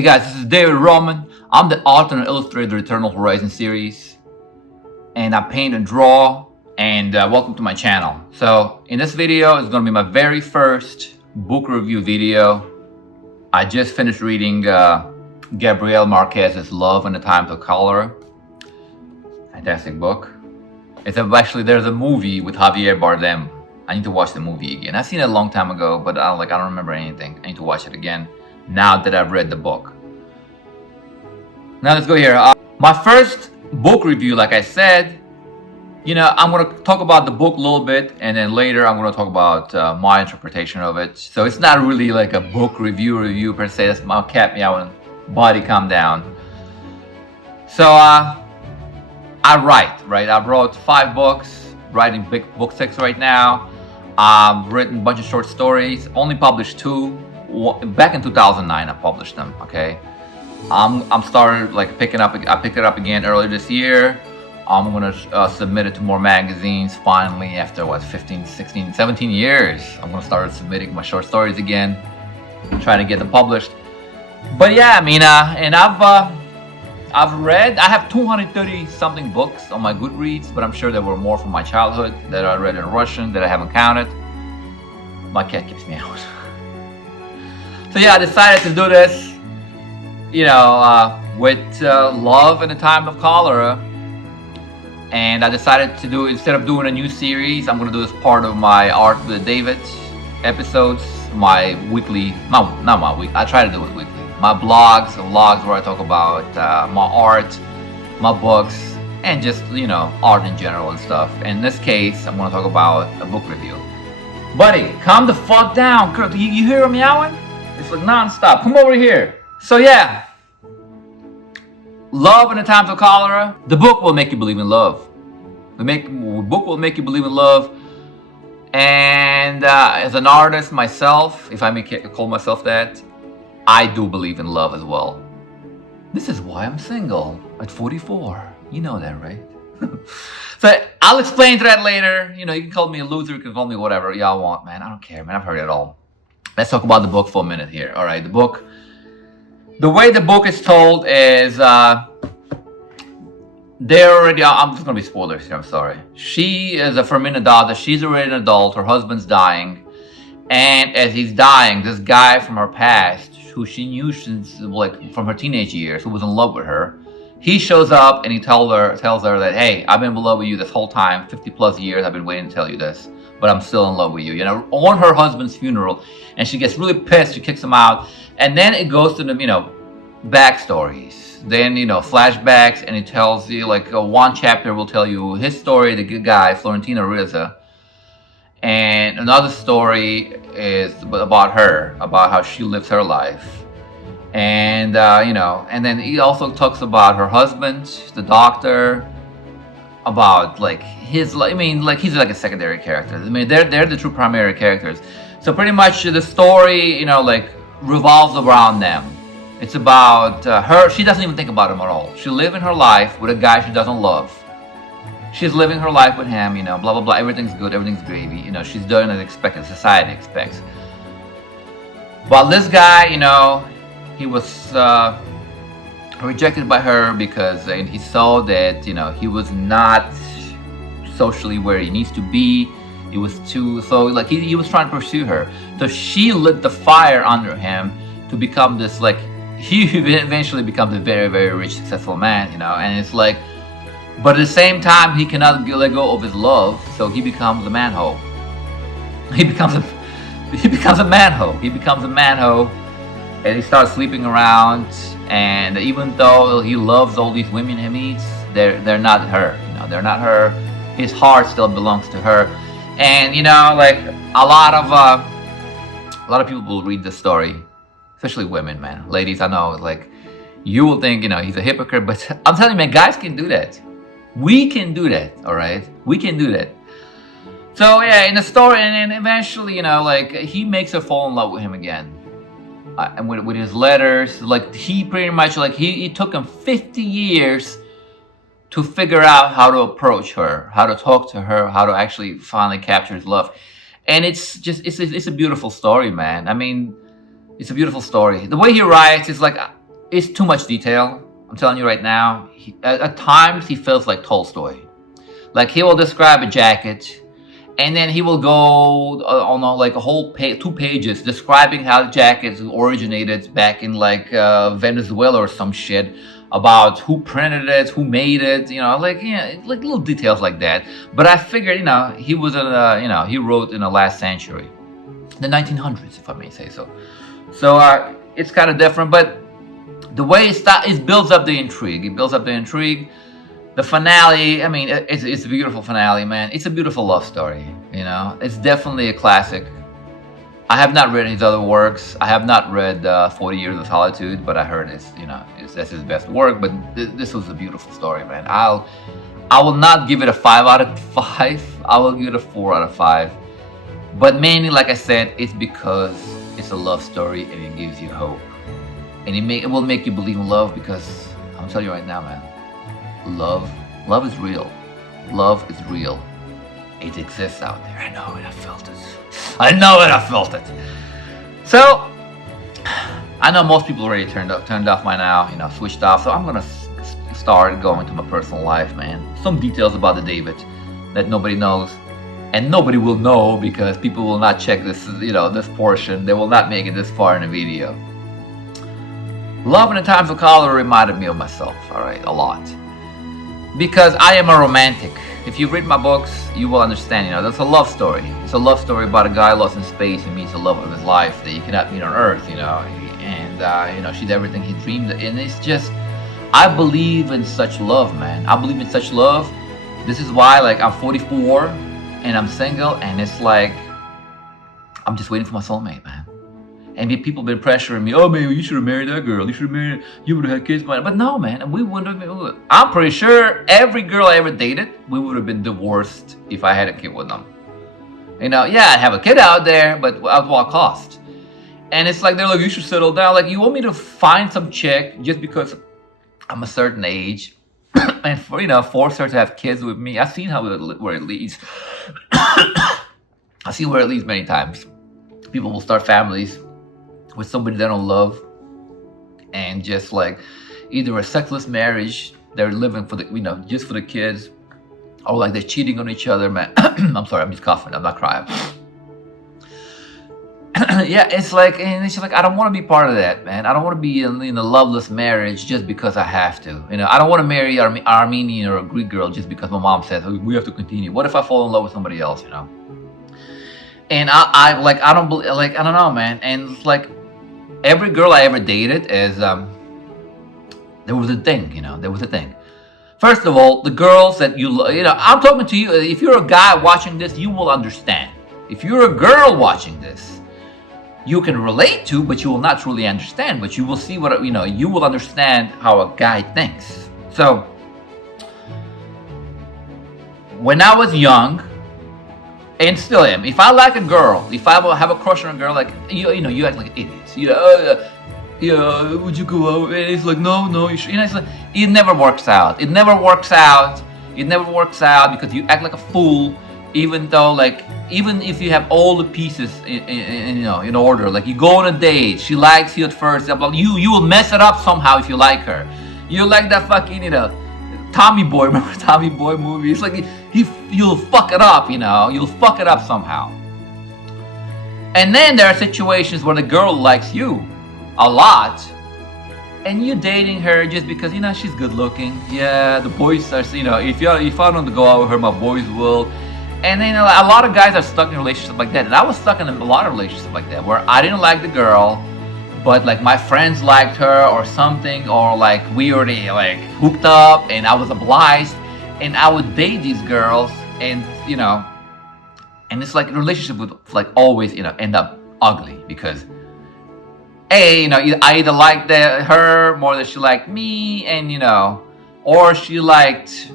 Hey guys, this is David Roman. I'm the author and illustrator of the Eternal Horizon series, and I paint and draw. And welcome to my channel. So in this video, it's going to be my very first book review video. I just finished reading Gabriel Marquez's Love in the Times of Cholera. Fantastic book. Actually, there's a movie with Javier Bardem. I need to watch the movie again. I've seen it a long time ago, but I don't remember anything. I need to watch it again now that I've read the book. Now let's go here. My first book review, like I said, I'm going to talk about the book a little bit, and then later I'm going to talk about my interpretation of it. So it's not really like a book review per se. That's my cat meowing, body calm down. So I write, right? I've wrote 5 books, writing book 6 right now. I've written a bunch of short stories, only published 2. Back in 2009, I published them, okay? I'm starting like picking up. I picked it up again earlier this year. I'm gonna submit it to more magazines finally after what 15, 16, 17 years. I'm gonna start submitting my short stories again, trying to get them published. But yeah, I mean, and I've read. I have 230 something books on my Goodreads, but I'm sure there were more from my childhood that I read in Russian that I haven't counted. My cat keeps me out. So yeah, I decided to do this, with Love in the Time of Cholera. And I decided to do, instead of doing a new series, I'm going to do this part of my Art with David episodes, my weekly, not my week, I try to do it weekly. My vlogs where I talk about my art, my books, and just, art in general and stuff. In this case, I'm going to talk about a book review. Buddy, calm the fuck down. Girl, you hear him meowing? It's like non-stop. Come over here. So yeah, Love in the Times of Cholera. The book will make you believe in love. The book will make you believe in love. And as an artist myself, if I may call myself that, I do believe in love as well. This is why I'm single at 44. You know that, right? So I'll explain to that later. You can call me a loser, you can call me whatever y'all want, man. I don't care, man. I've heard it all. Let's talk about the book for a minute here. All right, the book. The way the book is told is they're already. I'm just gonna be spoilers here. I'm sorry. She is a fermented daughter. She's already an adult. Her husband's dying, and as he's dying, this guy from her past, who she knew since from her teenage years, who was in love with her, he shows up and he tells her that, hey, I've been in love with you this whole time, 50 plus years. I've been waiting to tell you this, but I'm still in love with you. On her husband's funeral, and she gets really pissed. She kicks him out, and then it goes to the backstories. Then flashbacks, and it tells you one chapter will tell you his story, the good guy Florentina Rizza, and another story is about her, about how she lives her life, and and then he also talks about her husband, the doctor, about his he's like a secondary character. I mean, they're the two primary characters. So pretty much the story revolves around them. It's about her. She doesn't even think about him at all. She's living her life with a guy she doesn't love. She's living her life with him, blah, blah, blah. Everything's good. Everything's gravy. She's doing as expected. Society expects. While this guy, he was rejected by her because he saw that, he was not socially where he needs to be. He was too, so he was trying to pursue her. So she lit the fire under him to become this he eventually becomes a very, very rich, successful man, and it's but at the same time, he cannot let go of his love, so he becomes a manhole. He becomes a manhole. He becomes a manhole, and he starts sleeping around, and even though he loves all these women he meets, they're not her, they're not her. His heart still belongs to her, and a lot of people will read this story. Especially women, man. Ladies, I know, you will think, he's a hypocrite, but I'm telling you, man, guys can do that. We can do that, all right? We can do that. So, yeah, in the story, and eventually, he makes her fall in love with him again. And with his letters, he pretty much, he took him 50 years to figure out how to approach her, how to talk to her, how to actually finally capture his love. And it's a beautiful story, man. I mean, it's a beautiful story. The way he writes is it's too much detail. I'm telling you right now. At times, he feels like Tolstoy. Like he will describe a jacket, and then he will go on like a whole 2 pages describing how the jacket originated back in like Venezuela or some shit, about who printed it, who made it, like like little details like that. But I figured, he was in he wrote in the last century, the 1900s, if I may say so. So it's kind of different, but the way it builds up the intrigue. It builds up the intrigue. The finale, I mean, it's a beautiful finale, man. It's a beautiful love story, It's definitely a classic. I have not read his other works. I have not read 40 Years of Solitude, but I heard that's his best work. But this was a beautiful story, man. I will not give it a 5 out of 5. I will give it a 4 out of 5. But mainly, like I said, it's because it's a love story and it gives you hope. And it will make you believe in love, because I'm telling you right now, man, love is real. Love is real. It exists out there. I know it. I felt it. So, I know most people already turned off by now, switched off. So I'm gonna start going to my personal life, man. Some details about the David that nobody knows, and nobody will know because people will not check this, this portion. They will not make it this far in the video. Love in the Times of Cholera reminded me of myself, all right, a lot. Because I am a romantic. If you read my books, you will understand, that's a love story. It's a love story about a guy lost in space who meets the love of his life that you cannot meet on Earth, and, she's everything he dreamed of. And it's just, I believe in such love, man. I believe in such love. This is why, like, I'm 44 and I'm single, and it's like, I'm just waiting for my soulmate, man. And people been pressuring me, oh man, you should have married that girl. You would have had kids. But no, man, we wouldn't have been. I'm pretty sure every girl I ever dated, we would have been divorced if I had a kid with them. Yeah, I'd have a kid out there, but at what cost? And it's like, they're like, you should settle down. Like, you want me to find some chick just because I'm a certain age and force her to have kids with me? I've seen where it leads. I've seen where it leads many times. People will start families with somebody they don't love, and just like either a sexless marriage, they're living for the just for the kids, or like they're cheating on each other, man. I'm sorry, I'm just coughing, I'm not crying. Yeah, it's like, and it's just like, I don't want to be part of that, man. I don't want to be in a loveless marriage just because I have to. I don't want to marry an Armenian or a Greek girl just because my mom says, oh, we have to continue. What if I fall in love with somebody else, And I don't believe, like, I don't know, man. And it's like, every girl I ever dated is, there was a thing, there was a thing. First of all, the girls that I'm talking to you. If you're a guy watching this, you will understand. If you're a girl watching this, you can relate to, but you will not truly understand. But you will see what, you will understand how a guy thinks. So, when I was young, and still am, if I like a girl, if I will have a crush on a girl, like, you act like idiots. Would you go out? And it's like, no, you should. It's like, it never works out. It never works out because you act like a fool, even if you have all the pieces in order. Like, you go on a date, she likes you at first, you will mess it up somehow if you like her. You like that fucking, Tommy Boy, remember Tommy Boy movie? It's like, you'll fuck it up, you'll fuck it up somehow. And then there are situations where the girl likes you a lot, and you're dating her just because, she's good looking. Yeah, the boys are, if I don't go out with her, my boys will. And then a lot of guys are stuck in relationships like that. And I was stuck in a lot of relationships like that, where I didn't like the girl, but like my friends liked her or something, or like we already like hooked up and I was obliged, and I would date these girls, and and it's like a relationship would like always end up ugly, because I either liked her more than she liked me, and or she liked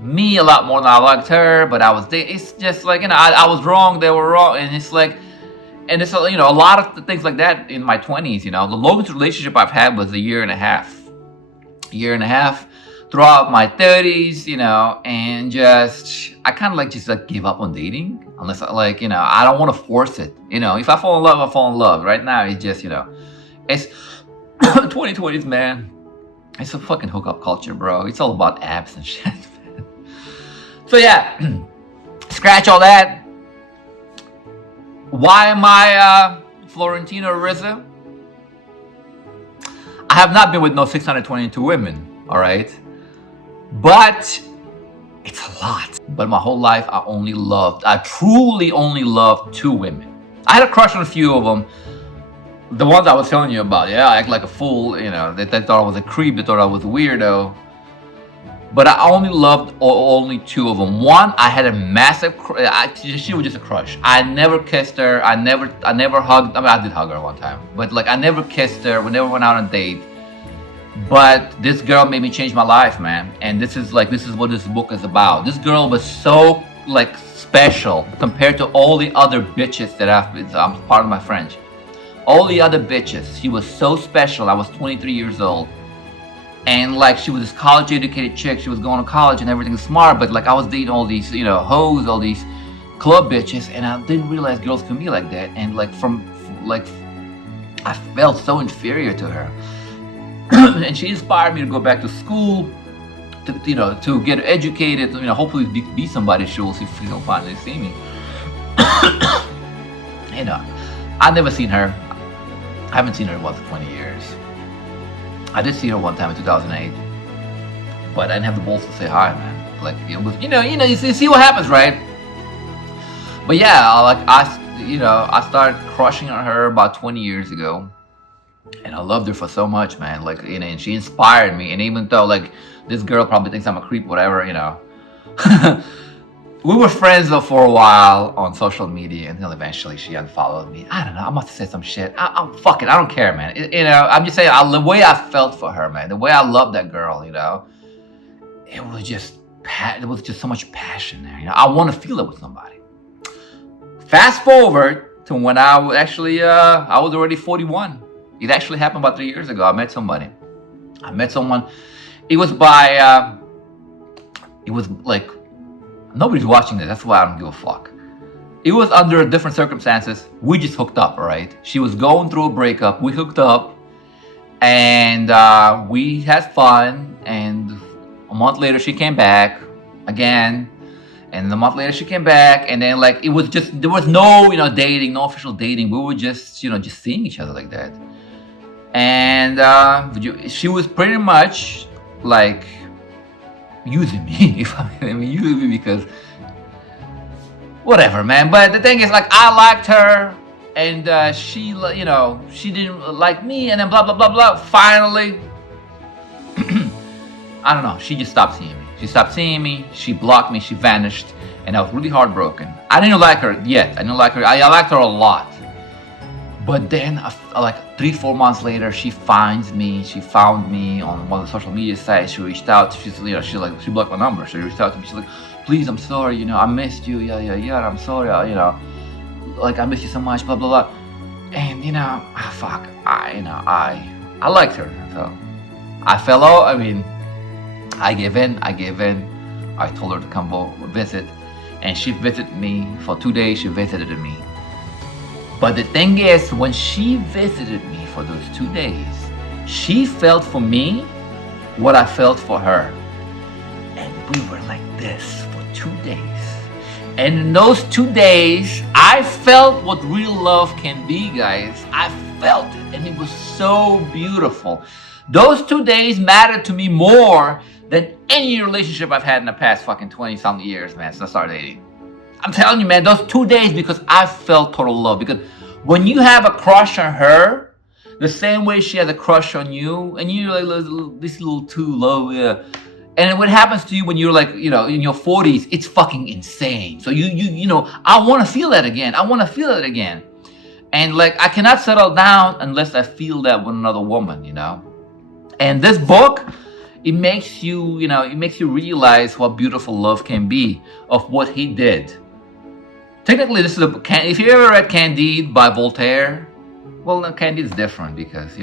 me a lot more than I liked her, but it's just like I was wrong, they were wrong, and it's like. And it's a lot of things like that in my 20s. The longest relationship I've had was a year and a half. Throughout my 30s, and just I kind of just give up on dating, unless I don't want to force it. If I fall in love, I fall in love. Right now, it's just it's 2020s, man. It's a fucking hookup culture, bro. It's all about abs and shit, man. So yeah, scratch all that. Why am I Florentino Rizza? I have not been with no 622 women, all right? But it's a lot. But my whole life, I truly only loved 2 women. I had a crush on a few of them. The ones I was telling you about, yeah, I act like a fool, you know. They thought I was a creep, they thought I was a weirdo. But I only loved only 2 of them. One, I had a massive, she was just a crush. I never kissed her, I never hugged, I mean, I did hug her one time. But like, I never kissed her, we never went out on a date. But this girl made me change my life, man. And this is what this book is about. This girl was so, like, special compared to all the other bitches that I'm part of my French. All the other bitches, she was so special. I was 23 years old. And like, she was this college educated chick. She was going to college and everything smart. But like, I was dating all these, you know, hoes, all these club bitches. And I didn't realize girls can be like that. And like, I felt so inferior to her. And she inspired me to go back to school, to get educated, hopefully be somebody she will see if she don't finally see me. I've never seen her. I haven't seen her in about 20 years. I did see her one time in 2008, but I didn't have the balls to say hi, man. Like, it was, you see what happens, right? But yeah, I started crushing on her about 20 years ago. And I loved her for so much, man. Like, and she inspired me. And even though, like, this girl probably thinks I'm a creep, whatever, we were friends though for a while on social media, and then eventually she unfollowed me. I don't know. I must have said some shit. Fuck it. I don't care, man. I'm just saying the way I felt for her, man. The way I loved that girl, it was just so much passion there. I want to feel it with somebody. Fast forward to when I was already 41. It actually happened about 3 years ago. I met someone. It was like, nobody's watching this. That's why I don't give a fuck. It was under different circumstances. We just hooked up, right? She was going through a breakup. We hooked up. And we had fun. And a month later, she came back again. And a month later, she came back. And then, like, it was just, there was no, dating, no official dating. We were just, just seeing each other like that. And she was pretty much like using me, using me because whatever, man. But the thing is, like, I liked her, and she didn't like me, and then blah blah blah blah. Finally, I don't know. She just stopped seeing me. She stopped seeing me. She blocked me. She vanished, and I was really heartbroken. I didn't like her yet. I didn't like her. I liked her a lot. But then, like 3-4 months later, she finds me. She found me on one of the social media sites. She reached out. She blocked my number. She reached out to me. She's like, "Please, I'm sorry. I missed you. Yeah. I'm sorry. Like, I miss you so much. Blah blah blah." And fuck. I liked her. So I fell out. I gave in. I told her to come visit, and she visited me for 2 days. She visited me. But the thing is, when she visited me for those 2 days, she felt for me what I felt for her. And we were like this for 2 days. And in those 2 days, I felt what real love can be, guys. I felt it, and it was so beautiful. Those 2 days mattered to me more than any relationship I've had in the past fucking 20-something years, man, since I started dating. I'm telling you, man, those 2 days, because I felt total love. Because when you have a crush on her, the same way she has a crush on you, and you're like, this little too low, yeah. And what happens to you when you're like, in your 40s, it's fucking insane. So I want to feel that again. And like, I cannot settle down unless I feel that with another woman, And this book, it makes you realize what beautiful love can be, of what he did. Technically, this is if you ever read Candide by Voltaire, well, no, Candide is different because,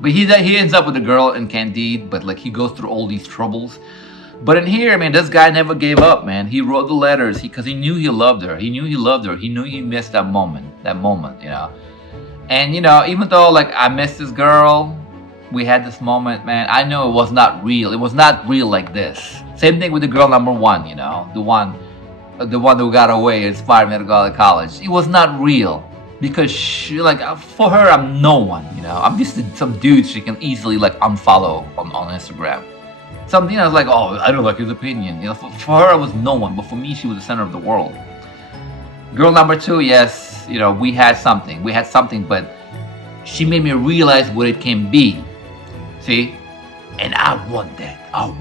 but he ends up with a girl in Candide, but like, he goes through all these troubles. But in here, man, this guy never gave up, man. He wrote the letters because he knew he loved her. He knew he missed that moment, And, even though, like, I missed this girl, we had this moment, man. I know it was not real. It was not real like this. Same thing with the girl number one, you know, the one who got away, inspired me to go to college. It was not real because she, like, for her, I'm no one, you know. I'm just some dude she can easily like unfollow on Instagram. Something, you know, like, oh, I don't like his opinion. You know, for her, I was no one, but for me, she was the center of the world. Girl number two, yes, you know, we had something, but she made me realize what it can be. See, and I want that. All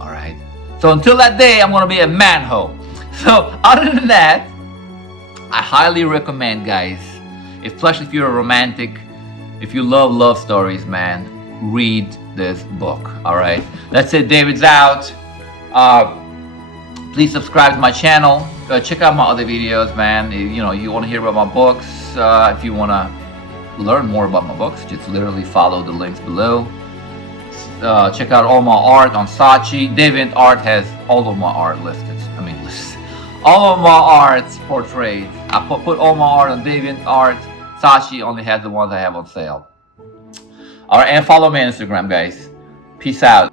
right. So until that day, I'm gonna be a manhole. So other than that, I highly recommend, guys, especially if you're a romantic, if you love stories, man, read this book. All right. That's it. David's out. Please subscribe to my channel. Check out my other videos, man. You know, you want to hear about my books. If you want to learn more about my books, just literally follow the links below. Check out all my art on Saatchi. DeviantArt has all of my art listed. All of my art's portrayed. I put all my art on DeviantArt. Saatchi only has the ones I have on sale. All right, and follow me on Instagram, guys. Peace out.